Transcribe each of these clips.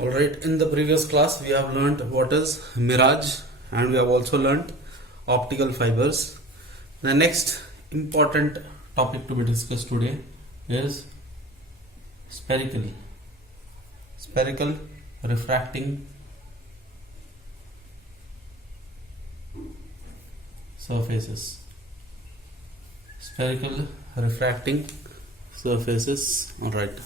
Alright, in the previous class we have learnt what is mirage and we have also learnt optical fibers. The next important topic to be discussed today is spherical refracting surfaces. Spherical refracting surfaces. Alright,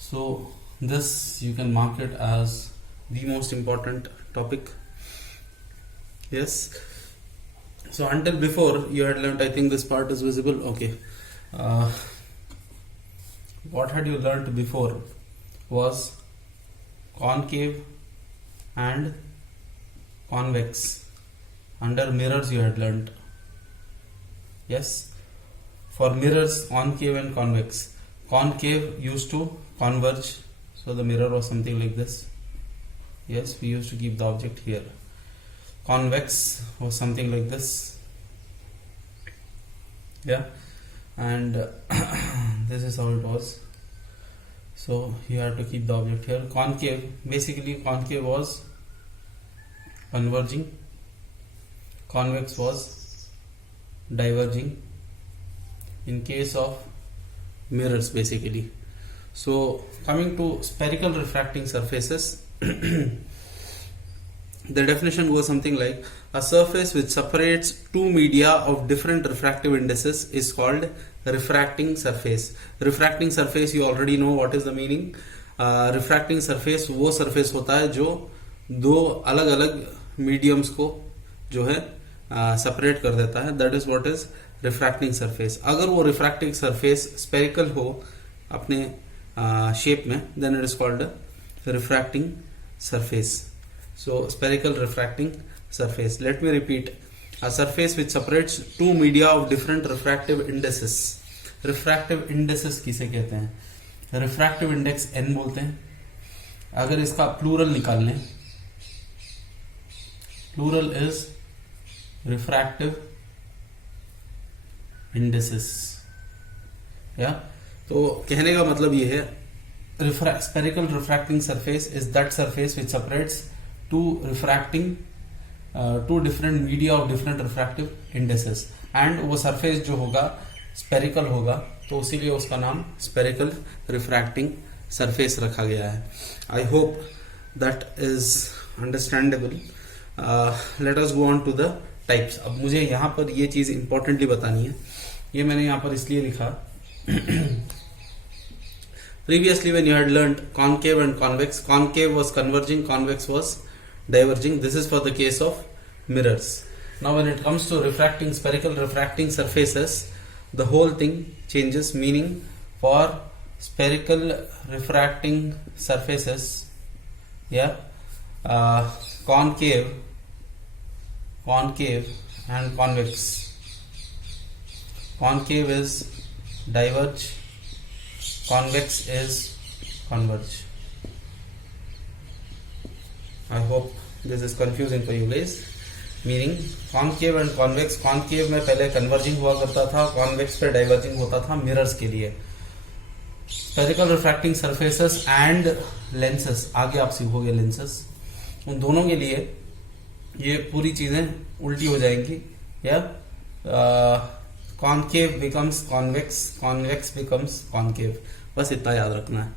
so this you can mark it as the most important topic. Yes, so until before you had learnt, I think this part is visible. Okay, what had you learnt before was concave and convex. Under mirrors you had learnt. Yes, for mirrors, concave and convex. Concave used to converge, so the mirror was something like this. Yes, we used to keep the object here. Convex was something like this. Yeah, and this is how it was. So you have to keep the object here. Concave, basically concave was converging, convex was diverging in case of mirrors basically. So coming to spherical refracting surfaces, the definition goes something like: a surface which separates two media of different refractive indices is called refracting surface. Refracting surface, you already know what is the meaning. Refracting surface वो surface होता है जो दो अलग अलग mediums को जो है separate कर देता है. That is what is refracting surface. अगर वो refracting surface spherical हो अपने shape में, then it is called a refracting surface. So spherical refracting surface. Let me repeat: a surface which separates two media of different refractive indices. Refractive indices किसे कहते हैं? Refractive index n बोलते हैं. अगर इसका plural निकाल लें, plural is refractive indices. या तो कहने का मतलब ये है, spherical refracting surface is that surface which separates two different media of different refractive indices, and वो surface जो होगा spherical होगा, तो इसीलिए उसका नाम spherical refracting surface रखा गया है. I hope that is understandable. Let us go on to the types. अब मुझे यहाँ पर ये चीज importantly बतानी है. ये मैंने यहाँ पर इसलिए लिखा previously when you had learnt concave and convex, concave was converging, convex was diverging. This is for the case of mirrors. Now when it comes to refracting, spherical refracting surfaces, the whole thing changes. Meaning, for spherical refracting surfaces, yeah, concave and convex. Concave is diverge, convex is converge. I hope this is confusing for you guys. Meaning concave and convex, concave में पहले converging हुआ करता था, convex पे diverging होता था mirrors के लिए. Spherical refracting surfaces and lenses, आगे आप सीखोगे lenses, उन दोनों के लिए ये पूरी चीजें उल्टी हो जाएंगी. या concave becomes convex, convex becomes concave. बस इतना याद रखना है,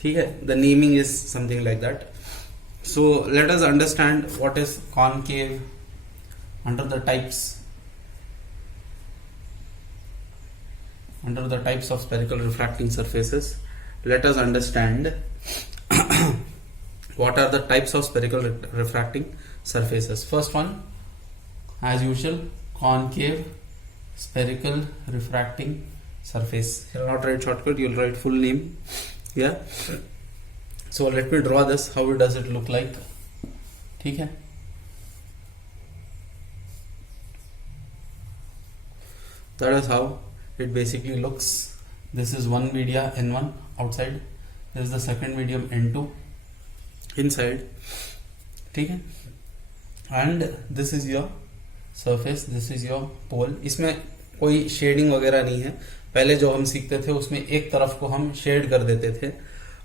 ठीक है. The naming is something like that. So let us understand what is concave under the types. Under the types of spherical refracting surfaces, let us understand what are the types of spherical refracting surfaces. First one, as usual, concave spherical refracting surface. You will not write shortcut, you will write full name. Yeah. So let me draw this. How does it look like? ठीक है. That is how it basically looks. This is one media N1 outside. This is the second medium N2 inside. ठीक है. And this is your surface. This is your pole. इसमें कोई shading वगैरह नहीं है. पहले जो हम सीखते थे उसमें एक तरफ को हम शेड कर देते थे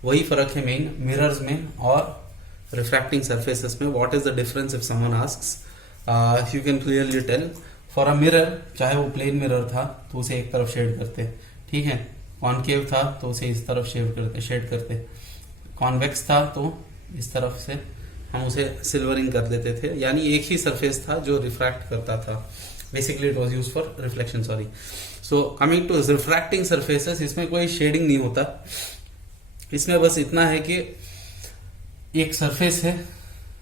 वही फर्क है मेन मिरर्स में और रिफ्रैक्टिंग सरफेसेस में. What is the difference if someone asks, you can clearly tell. For a mirror, चाहे वो प्लेन मिरर था तो उसे एक तरफ शेड करते, ठीक है. कॉनकेव था तो उसे इस तरफ शेड करते. कॉन्वेक्स था तो इस तरफ से हम उसे सिल्वरिंग कर देते थे. यानी एक ही सरफेस था जो रिफ्रैक्ट करता था. Basically it was used for reflection. Sorry. So coming to refracting surfaces, इसमें कोई शेडिंग नहीं होता. इसमें बस इतना है कि एक सरफेस है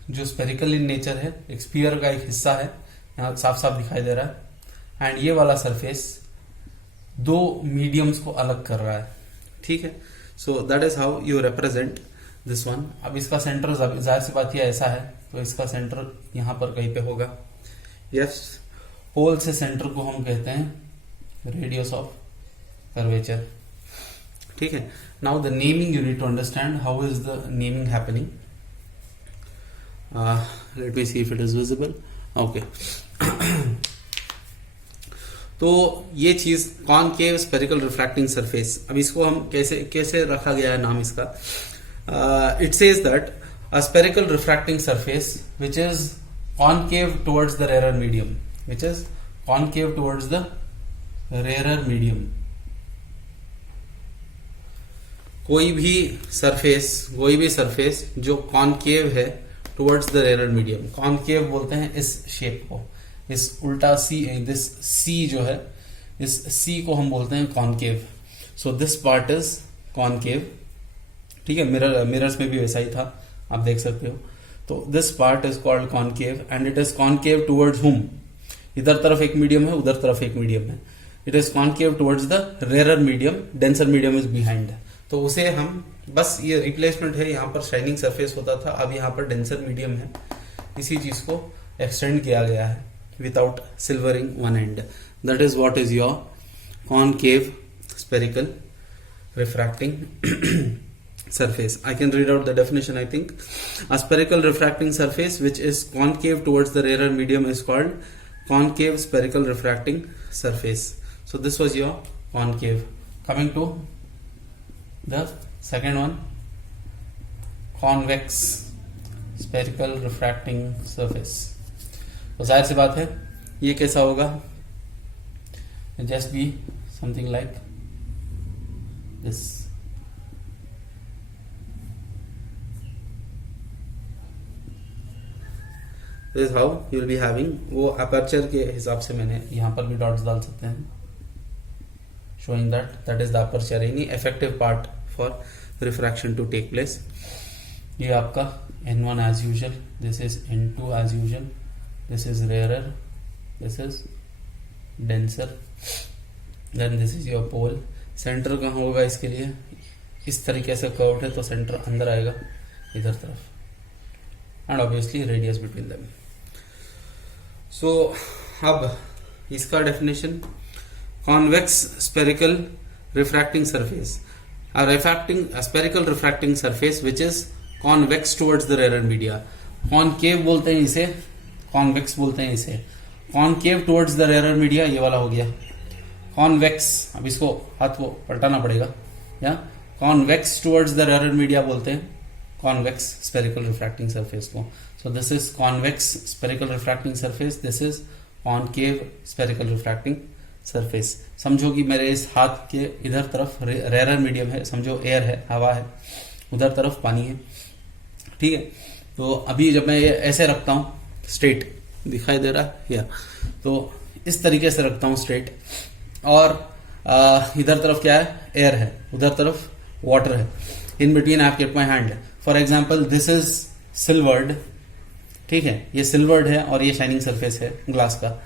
जो स्पेरिकल इन नेचर है, एक स्फीयर का एक हिस्सा है, यहाँ साफ साफ दिखाई दे रहा है. एंड ये वाला सरफेस दो मीडियम्स को अलग कर रहा है, ठीक है. So that is how you represent this one. अब इसका सेंटर जाहिर सी बात ये ऐसा है तो इसका सेंटर यहाँ पर कहीं पे होगा. यस, पोल से सेंटर को हम कहते हैं रेडियस ऑफ कर्वेचर, ठीक है. Now the naming you need to understand how is the naming happening. Let me see if it is visible. Okay. तो ये चीज कॉनकेव स्पेरिकल रिफ्रैक्टिंग सरफेस. अब इसको हम कैसे रखा गया है नाम इसका. It says that a spherical refracting surface which is concave towards the rarer medium, which is concave towards the rarer medium. कोई भी सरफेस जो कॉनकेव है towards the rarer medium. Concave बोलते हैं इस शेप को, इस उल्टा सी, दिस सी जो है, इस सी को हम बोलते हैं concave. So this part is concave, ठीक है. मिरर्स में भी वैसा ही था, आप देख सकते हो. तो this part is called concave and it is concave towards हुम. इधर तरफ एक मीडियम है, उधर तरफ एक मीडियम है. It is concave towards the rarer medium, denser medium is behind. तो उसे हम बस, ये रिप्लेसमेंट है. यहाँ पर शाइनिंग सरफेस होता था, अब यहाँ पर डेंसर मीडियम है. इसी चीज को एक्सटेंड किया गया है without silvering one end. That is what is your concave spherical refracting surface. I can read out the definition, I think. A spherical refracting surface which is concave towards the rarer medium is called concave spherical refracting surface. So this was your concave. Coming to the second one, convex spherical refracting surface. तो जाहिर सी बात है ये कैसा होगा. Just be something like this. This how you will be having. वो aperture के हिसाब से मैंने यहाँ पर भी डॉट्स डाल सकते हैं, showing that is the aperture, any effective part for refraction to take place. ये आपका N1 as usual, this is N2 as usual, this is rarer, this is denser, then this is your pole. Centre कहाँ होगा इसके लिए, इस तरीके से curved है तो सेंटर अंदर आएगा इधर तरफ, and obviously radius between them. So अब इसका definition, convex spherical refracting surface, a spherical refracting surface which is convex towards the rarer media. concave बोलते हैं इसे, convex बोलते हैं इसे. concave towards the rarer media ये वाला हो गया. convex, अब इसको हाथ को पलटाना पड़ेगा, या convex towards the rarer media बोलते हैं convex spherical refracting surface को. so this is convex spherical refracting surface, this is concave spherical refracting surface. समझो कि मेरे इस हाथ के इधर तरफ रेयर मीडियम है, समझो एयर है, हवा है, उधर तरफ पानी है, ठीक है. तो अभी जब मैं ये ऐसे रखता हूँ, स्ट्रेट दिखाई दे रहा है या, तो इस तरीके से रखता हूँ स्ट्रेट, और इधर तरफ क्या है, एयर है, उधर तरफ वाटर है. In between I have kept my hand. For example this is silvered, ठीक है, ये सिल्वर्ड है और ये शाइनिंग सरफेस है ग्लास का.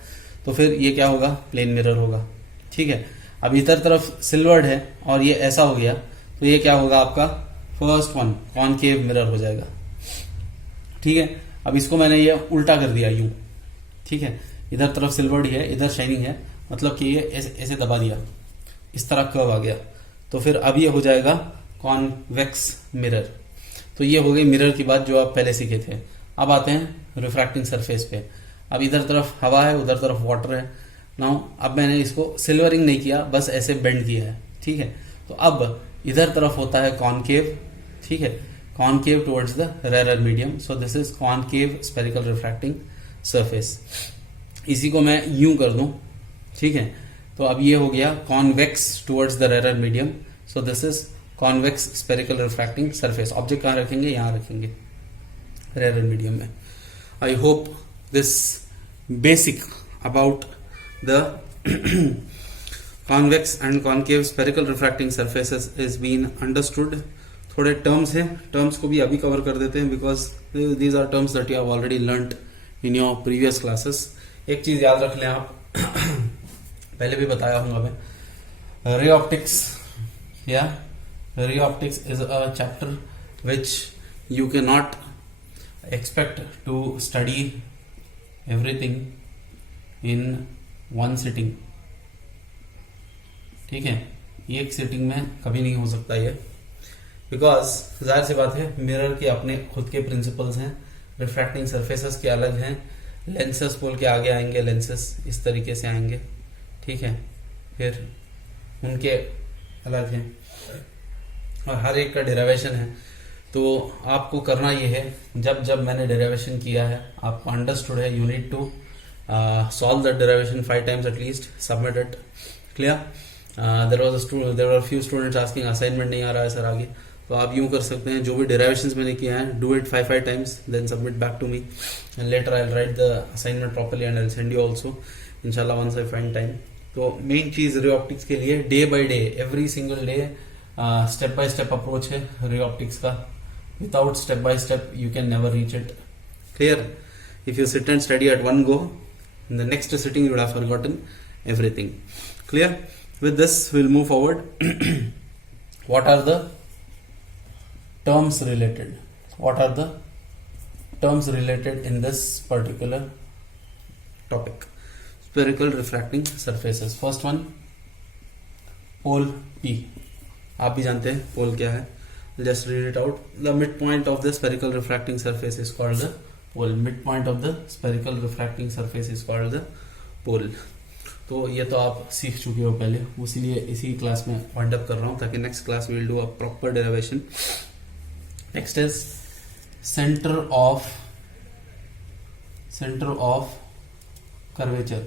तो फिर ये क्या होगा, प्लेन मिरर होगा, ठीक है. अब इधर तरफ सिल्वर्ड है और ये ऐसा हो गया, तो ये क्या होगा आपका फर्स्ट वन, कॉनकेव मिरर हो जाएगा, ठीक है. अब इसको मैंने ये उल्टा कर दिया यूं, ठीक है. इधर तरफ सिल्वर्ड ही है, इधर शाइनिंग है, मतलब कि ये ऐसे दबा दिया, इस तरह कर्व आ गया, तो फिर अब ये हो जाएगा कॉन्वेक्स मिरर. तो ये हो गई मिरर की बात जो आप पहले सीखे थे. अब आते हैं रिफ्रैक्टिंग सरफेस पे. अब इधर तरफ हवा है, उधर तरफ वाटर है. नाउ अब मैंने इसको सिल्वरिंग नहीं किया, बस ऐसे बेंड किया है, ठीक है. तो अब इधर तरफ होता है कॉनकेव ठीक है, concave towards the rarer medium, so this is concave spherical refracting surface. इसी को मैं यूं कर दूं, ठीक है, तो अब ये हो गया convex towards the rarer medium, so this is convex spherical refracting surface. Object कहाँ रखेंगे, यहाँ रखेंगे रेरर मीडियम में। I hope this basic about the convex and concave spherical refracting surfaces is being understood। थोड़े टर्म्स हैं, terms को भी अभी कवर कर देते हैं because these are terms that you have already learned in your previous classes. एक चीज याद रख लें आप, पहले भी बताया हूँ मैं, रे ऑप्टिक्स या ray optics is a chapter which you can not expect to study everything in one sitting, ठीक है, एक सिटिंग में कभी नहीं हो सकता ये, बिकॉज जाहिर सी बात है मिरर के अपने खुद के प्रिंसिपल्स हैं, रिफ्रैक्टिंग सरफेसेस के अलग हैं, लेंसेस बोल के आगे आएंगे, लेंसेस इस तरीके से आएंगे, ठीक है, फिर उनके अलग हैं और हर एक का डेरिवेशन है। तो आपको करना ये है, जब जब मैंने डेरिवेशन किया है आपको अंडरस्टूड है, you need to solve the derivation 5 times at least, submit it, clear। there were a few students asking assignment नहीं आ रहा है सर आगे, तो आप यूं कर सकते हैं, जो भी derivations मैंने किया है do it 5 times then submit back to me and later I'll write the assignment properly and I'll send you also inshallah once I find time। तो मेन चीज रे ऑप्टिक्स के लिए day by day, every single day step by step approach है ray optics का। Without step by step you can never reach it, clear. If you sit and study eight one go, in the next sitting you would have forgotten everything, clear। With this we'll move forward। What are the terms related, what are the terms related in this particular topic, spherical refracting surfaces। first one, pole P, आप भी जानते हैं pole क्या है, just read it out। the midpoint of the spherical refracting surface is called the pole, midpoint of the spherical refracting surface is called the pole। तो ये तो आप सीख चुके हो पहले, इसीलिए इसी क्लास में वाइंड अप कर रहा हूं ताकि next class will do a proper derivation. Next is centre of curvature,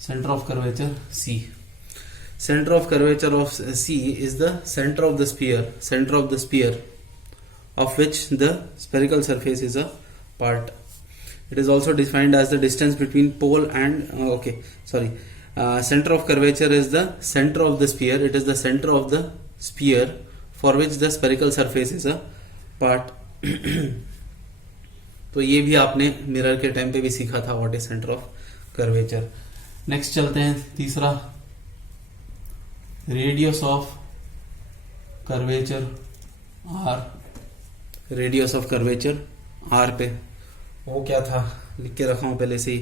centre of curvature C। center of curvature of C is the center of the sphere of which the spherical surface is a part। It is also defined as the distance between pole and center of curvature is the center of the sphere, it is the center of the sphere for which the spherical surface is a part। तो ये भी आपने mirror के time पे भी सीखा था, what is centre of curvature. Next चलते हैं तीसरा, radius of curvature R, radius of curvature R पे वो क्या था लिख के रखा हूं पहले से ही,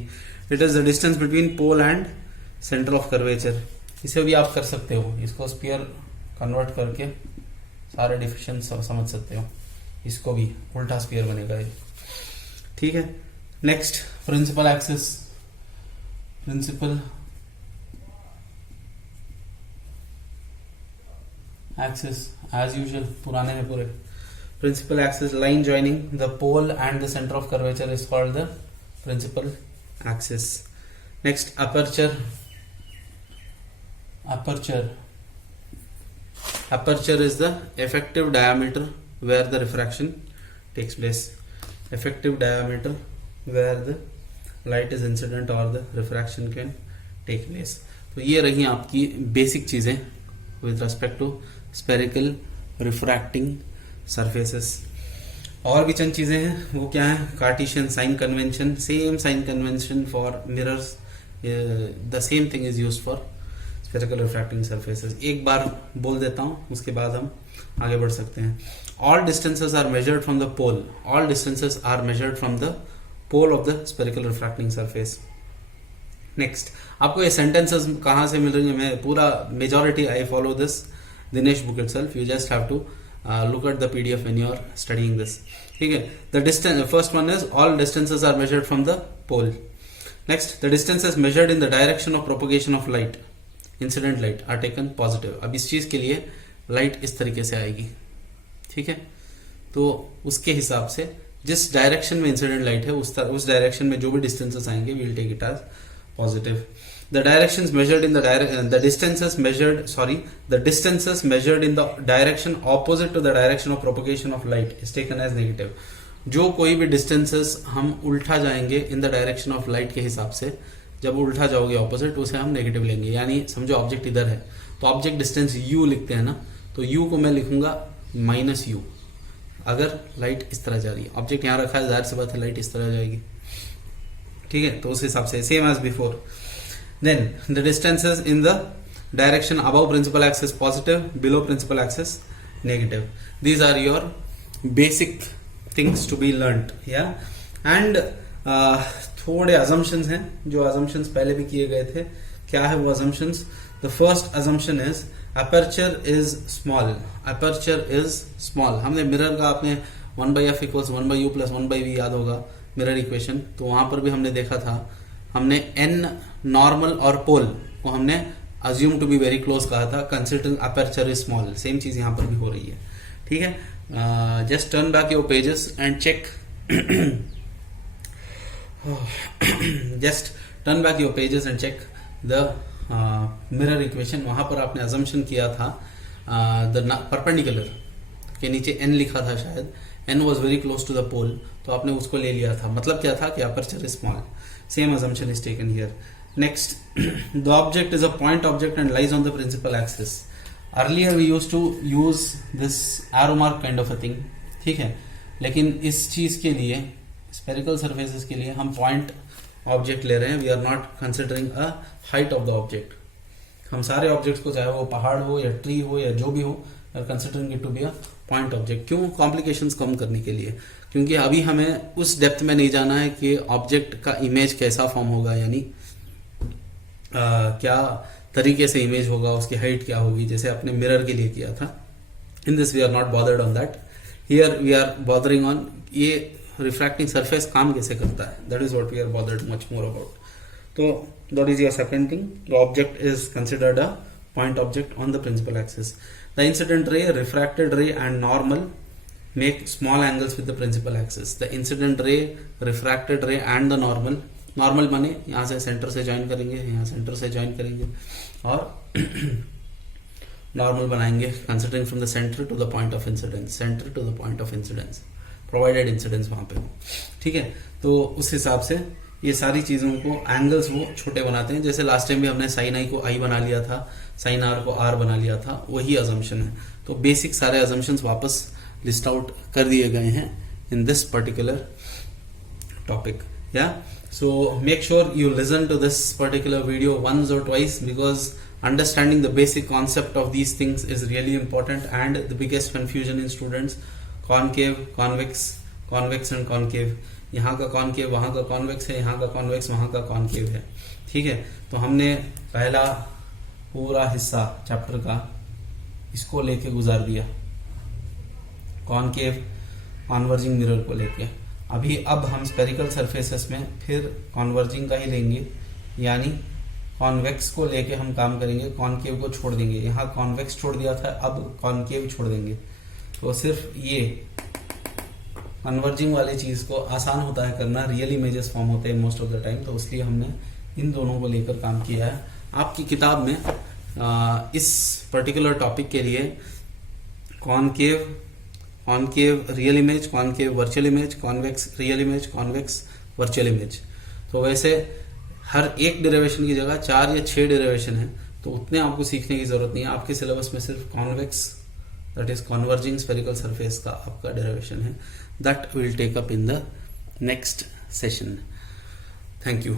it is the distance between pole and centre of curvature. इसे भी आप कर सकते हो, इसको स्फीयर कन्वर्ट करके सारे डिफिशन समझ सकते हो, इसको भी उल्टा स्फीयर बनेगा ये, ठीक है। Next principal axis, principal axis as usual पुराने हैं पूरे। Principal axis, line joining the pole and the center of curvature is called the principal axis। Next, aperture is the effective diameter where the refraction takes place, effective diameter where the light is incident or the refraction can take place। तो ये रही आपकी basic चीजें with respect to spherical refracting surfaces. और भी चंद चीजें हैं, वो क्या है, Cartesian sign convention, same sign convention for mirrors, the same thing is used for spherical refracting surfaces. एक बार बोल देता हूं, उसके बाद हम आगे बढ़ सकते हैं। All distances are measured from the pole, all distances are measured from the pole of the spherical refracting surface. Next, आपको ये सेंटेंसेस कहां से मिल रही है, मैं पूरा majority I follow this Dinesh book itself, you just have to look at the PDF when you are studying this, ठीक है। The distance, first one is all distances are measured from the pole। Next, the distances measured in the direction of propagation of light, incident light, are taken positive। अब इस चीज के लिए light इस तरीके से आएगी, ठीक है, तो उसके हिसाब से जिस डायरेक्शन में इंसिडेंट लाइट है उस डायरेक्शन में जो भी डिस्टेंसेस आएंगे we will take it as positive. The directions measured in the distances measured in the direction opposite to the direction of propagation of light is taken as negative. जो कोई भी distances हम उल्टा जाएंगे in the direction of light के हिसाब से, जब उल्टा जाओगे ऑपोजिट उसे हम नेगेटिव लेंगे. यानी समझो ऑब्जेक्ट इधर है तो ऑब्जेक्ट डिस्टेंस u लिखते हैं ना, तो u को मैं लिखूंगा -u. अगर लाइट इस तरह जा रही है, ऑब्जेक्ट यहाँ रखा है, जाहिर सी बात है लाइट इस तरह जाएगी. ठीक है, तो उस हिसाब से same as before. Then the distances in the direction above principal axis positive, below principal axis negative. These are your basic things to be learnt. Yeah, and थोड़े assumptions हैं, जो assumptions पहले भी किए गए थे. क्या है वो assumptions? The first assumption is aperture is small. Aperture is small. हमने मिरर का आपने 1/f = 1/u + 1/v याद होगा, मिरर इक्वेशन. तो वहां पर भी हमने देखा था, हमने n नॉर्मल और पोल को हमने assume to be very close कहा था, considering aperture is small. Same चीज यहां पर भी हो रही है. ठीक है, just turn back your pages and check. Just turn back your pages and check the mirror equation. वहां पर आपने अजम्पशन किया था द परपेंडिकुलर के नीचे n लिखा था, शायद n was very close to the pole, तो आपने उसको ले लिया था. मतलब क्या था कि aperture is small. Same assumption is taken here. Next, the object is a point object and lies on the principal axis. Earlier we used to use this arrow mark kind of a thing. ठीक है, लेकिन इस चीज के लिए, spherical surfaces के लिए हम point object ले रहे हैं. We are not considering a height of the object. हम सारे objects को, चाहे वो पहाड़ हो या ट्री हो या जो भी हो, are considering it to be a point object. क्यों? Complications कम करने के लिए, क्योंकि अभी हमें उस डेप्थ में नहीं जाना है कि ऑब्जेक्ट का इमेज कैसा फॉर्म होगा, यानी क्या तरीके से इमेज होगा, उसकी हाइट क्या होगी, जैसे आपने मिरर के लिए किया था. In this we are not bothered on that. Here we are bothering on ये रिफ्रैक्टिंग सरफेस काम कैसे करता है. That is what we are bothered much more about. तो that is your second thing. The object is considered a point object on the principal axis. The incident ray, refracted ray and normal make small angles with the principal axis. The incident ray, refracted ray and the normal माने यहाँ से centre से join करेंगे, यहाँ centre से join करेंगे और normal बनाएंगे, considering from the centre to the point of incidence, centre to the point of incidence, provided incidence वहां पे हो. ठीक है, तो उस हिसाब से ये सारी चीजों को एंगल्स वो छोटे बनाते हैं. जैसे लास्ट टाइम भी हमने साइन आई को आई बना लिया था, साइन आर को आर बना लिया था, वही अजम्पशन है. तो बेसिक सारे अजम्पशंस वापस लिस्ट आउट कर दिए गए हैं in this particular topic. Yeah so make sure you listen to this particular video once or twice, because understanding the basic concept of these things is really important. And the biggest confusion in students, concave, convex, convex and concave. यहाँ का concave वहां का convex है, यहाँ का convex वहां का concave है. ठीक है, तो हमने पहला पूरा हिस्सा चैप्टर का इसको लेके गुजार दिया, कॉनकेव कॉन्वर्जिंग मिरर को लेके. अब हम स्पेरिकल सरफेसेस में फिर कॉन्वर्जिंग का ही लेंगे, यानी कॉन्वेक्स को लेके हम काम करेंगे, कॉनकेव को छोड़ देंगे. यहाँ कॉन्वेक्स छोड़ दिया था, अब कॉनकेव छोड़ देंगे. तो सिर्फ ये कन्वर्जिंग वाली चीज को आसान होता है करना, रियल इमेजेस फॉर्म होते हैं मोस्ट ऑफ द टाइम, तो इसलिए हमने इन दोनों को लेकर काम किया है. आपकी किताब में इस पर्टिकुलर टॉपिक के लिए concave real image, concave virtual image, convex real image, convex virtual image, तो वैसे हर एक डेरिवेशन की जगह 4 या 6 डेरिवेशन है, तो उतने आपको सीखने की जरूरत नहीं है. आपके सिलेबस में सिर्फ convex, that is converging spherical surface का आपका डेरिवेशन है. That will take up in the next session. Thank you.